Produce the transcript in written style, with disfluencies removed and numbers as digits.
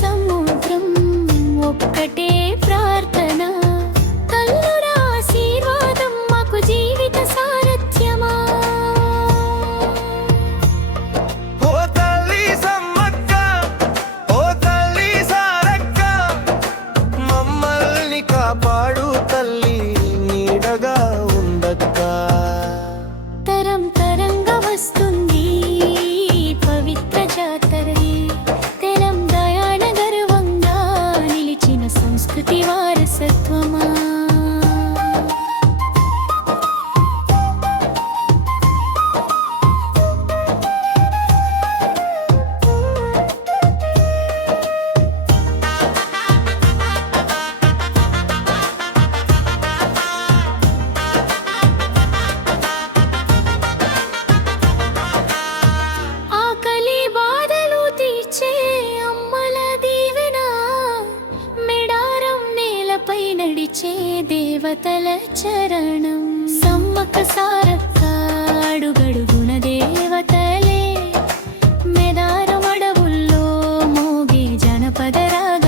సముద్రం ఒక్కటే ప్రార్థన, తల్లుల ఆశీర్వాదం మాకు జీవిత సారథ్యమా. ఓ తల్లి సమ్మక్క, ఓ తల్లి సారక్క, మమ్మల్ని కాపాడు తల్లి, నీడగా ఉండక్క. తరం తరంగా వస్తుంది పవిత్ర జాతరే, తెలంగాణ గర్వంగా నిలిచిన సంస్కృతి వారసత్వమా. ఆకలి బాధలు తీర్చే అమ్మల దీవెన, మెడారం నేలపై నడిచే దేవతల చరణం. సమ్మక్క సారక్క అడుగడుగున దేవతలే, మెడారం అడవుల్లో మోగే జనపద రాగ